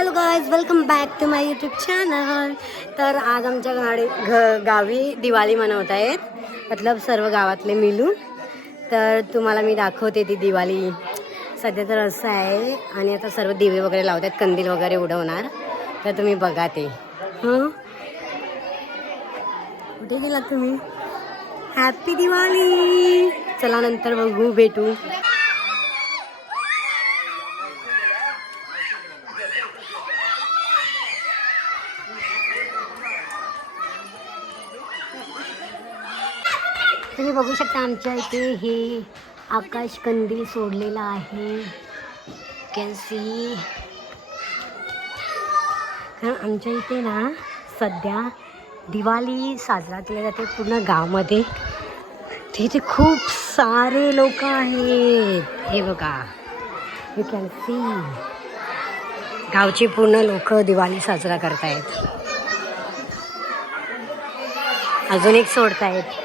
Hello guys, welcome back to my YouTube channel. तर आज आमच्या गावी दिवाळी मनवत आहेत, मतलब सर्व गावातले मिळून. तर तुम्हाला मी दाखवते ती दिवाळी. सध्या तर असं आहे आणि आता सर्व दिवे वगैरे लावत आहेत, कंदील वगैरे उडवणार. तर तुम्ही बघा ते. कुठे गेलात तुम्ही? हॅपी दिवाळी. चला नंतर बघू, भेटू. तुम्ही बघू शकता आमच्या इथे हे आकाश कंदील सोडलेला आहे. Can see. कारण आमच्या इथे ना सध्या दिवाळी साजरा केली जाते पूर्ण गावामध्ये. तिथे खूप सारे लोक आहेत. हे बघा, यू कॅन सी. गावचे पूर्ण लोक दिवाळी साजरा करतायत. अजून एक सोडतायत.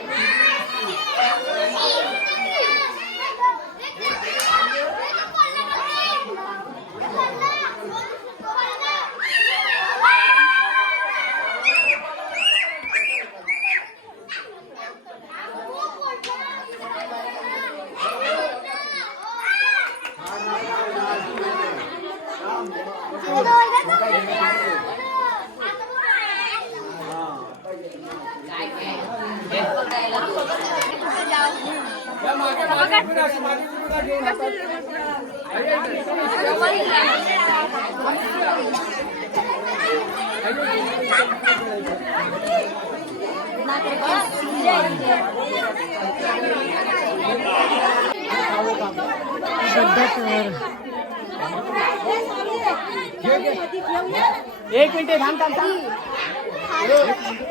एक मिनिट थांब.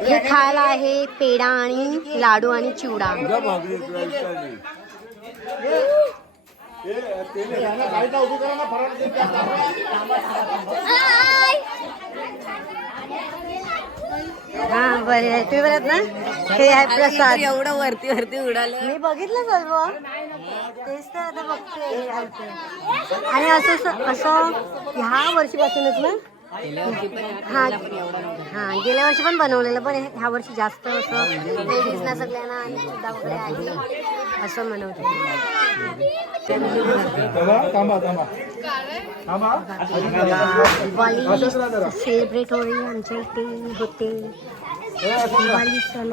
हे खायला आहे पेढा आणि लाडू आणि चिवडा. हा बरे, तुम्ही बरत ना. हे आहे प्रसाद. एवढं वरती वरती उडालं. मी बघितलं सर्व. तेच तर आता बघते. आणि असं असं ह्या वर्षीपासूनच ना. हा गेल्या वर्षी पण बनवलेलं, पण ह्या वर्षी जास्त असं लेडीजना सगळ्यांना आणि सुद्धा वगैरे आहे असं म्हणवते. दिवाळी सेलिब्रेट होईल आमच्या इथे होते. दिवाळी सण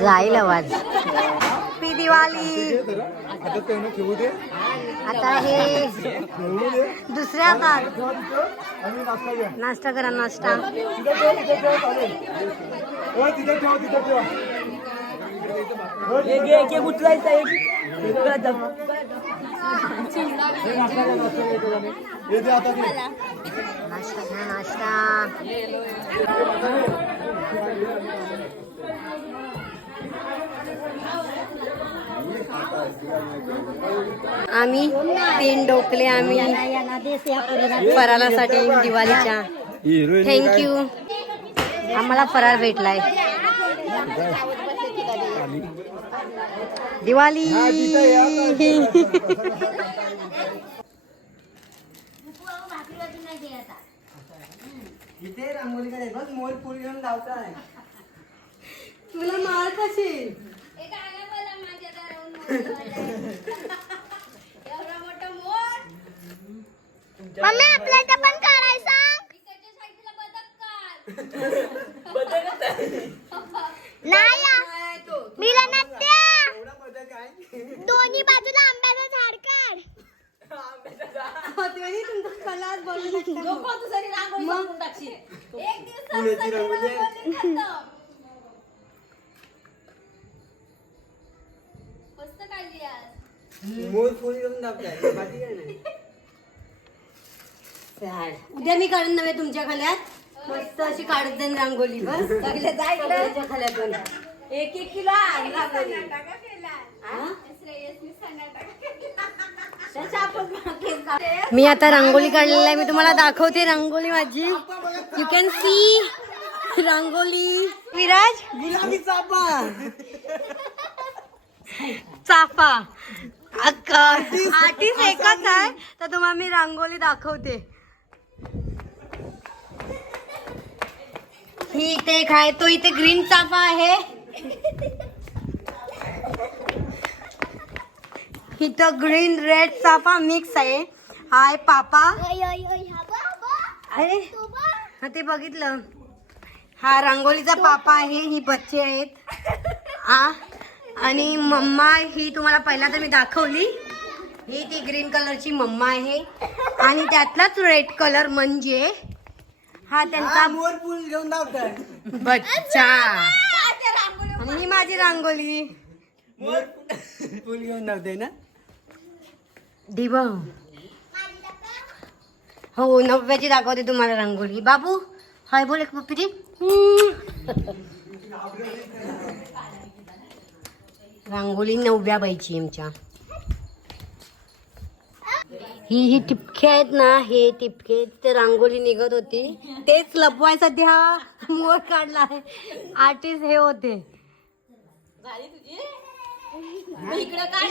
जाईल आवाज. हॅपी दिवाळी. आता हे दुसऱ्या का नाश्ता करा. नाश्ता नाश्ता. आम्ही 3 डोकले आम्ही फराळासाठी दिवाळीच्या. थँक्यू. आम्हाला फराळ भेटलाय. दिवाळी. इथे रांगोळी काय बघ, मोर फुल घेऊन लावताय. तुला मार कशी. मम्मी आपल्याला पण काढायला सांग. नाही मीला नत्या. दोन्ही बाजूला आंब्याचं झाड काढ. मोर फुल घेऊन लावताय. बाकी काय नाही. उद्या मी काढून नव्हे तुमच्या खाल्यात मस्त अशी काढत जाईन रांगोळी. बस तुमच्या खाल्यातून 1-1 किलो मी आता रांगोळी काढलेली आहे. मी तुम्हाला दाखवते रांगोळी माझी. यू कॅन सी रांगोळी. विराज, गुलाबी चाफा. चाफा आर्टिस्ट एकच आहे तर तुम्हाला मी रांगोळी दाखवते. ही इथे एक आहे, तो इथे ग्रीन चाफा आहे, इथं ग्रीन रेड चाफा मिक्स आहे. हाय पापा, अरे हा ते बघितलं. हा रांगोळीचा पापा आहे, ही बच्चे आहेत. आणि मम्मा ही तुम्हाला पहिला तर मी दाखवली, ही ती ग्रीन कलरची मम्मा आहे. आणि त्यातलाच रेड कलर म्हणजे हा त्यांचा मोर फुल घेऊन धावताय. बच्चा. आणि ही माझी रांगोळी. मोर फुल घेऊन धावते ना. दिवा हो 90ची दाखवते तुम्हाला रांगोळी. बाबू हाय बोल एक पप्पी दे. रांगोळी 9व्या बाईची आमच्या. ही टिपके आहेत ना, हे टिपके ते रांगोळी निघत होती तेच लपवायसाठी हा मोर काढला आहे. आर्टिस्ट हे होते. इकडे काय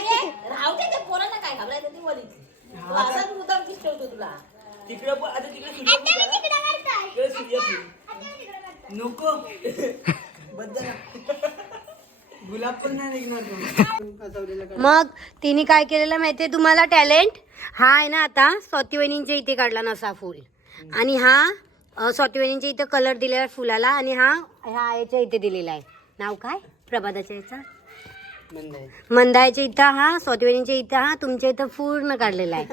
राहू दे ते पोरांना काय घाबरायचं ते वरीच तो असाच मुद्दाम ठेवतो तुला तिकडे आता तिकडे सूर्यफूल नको बद्दल गुलाब पण नाही निघणार. मग तिने काय केलेलं माहितीये तुम्हाला टॅलेंट? हा आहे ना आता स्वाती वहिनींच्या इथे काढला नसा फुल, आणि हा स्वाती वहिनींच्या इथे कलर दिलेला फुलाला, आणि हा ह्या याच्या इथे दिलेला आहे. नाव काय प्रभाताच्या याचा? मंदायच्या इथं हा, स्वाती वहिनींच्या इथं हा, तुमच्या इथं पूर्ण काढलेला आहे.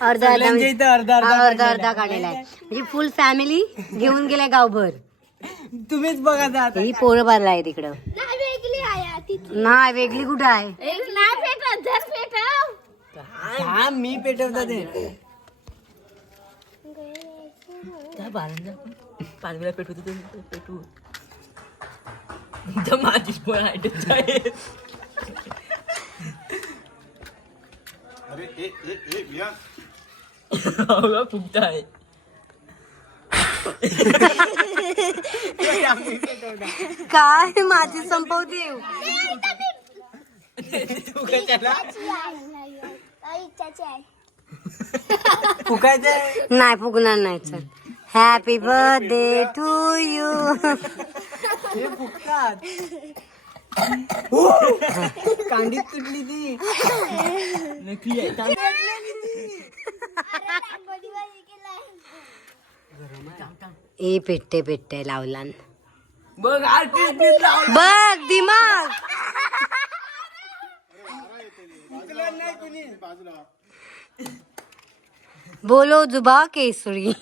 अर्धा अर्धा काढलेला आहे. म्हणजे फुल फॅमिली घेऊन गेलाय गावभर. तुम्हीच बघा जात. ही पोरं भरला आहे तिकडं. वेगळी आहे नाही वेगळी कुठं आहे? एक नाही पेटव जर पेटव हा मी पेटवता ते. त्या बाळांना पानवीला पेटवतो ते पेटू माझी पण आहे. फुगत आहे. काय माझी संपवते. फुकायचं नाही फुगणार नाही. चल हॅपी बर्थडे टू यू. हे फुकतात. कांडीत तुटली ती. नकली आहे. ए पेटते पेटते लावलान बघ आर्टिस्ट बघ दिमाग. बोलो जुबा केसरी.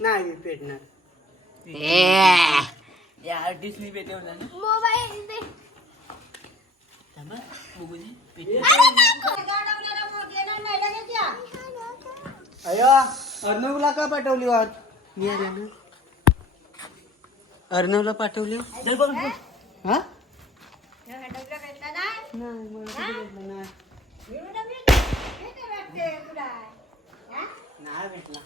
नाही पेटणार. या आर्टिस्टनी पेटवला ना. मोबाईल दे. थांबा, बघू दे. पेटवलं. अय्या अर्णवला का पाठवली वाट? अर्णवला पाठवली. चल बघ, बघ. हा नाही भेटला.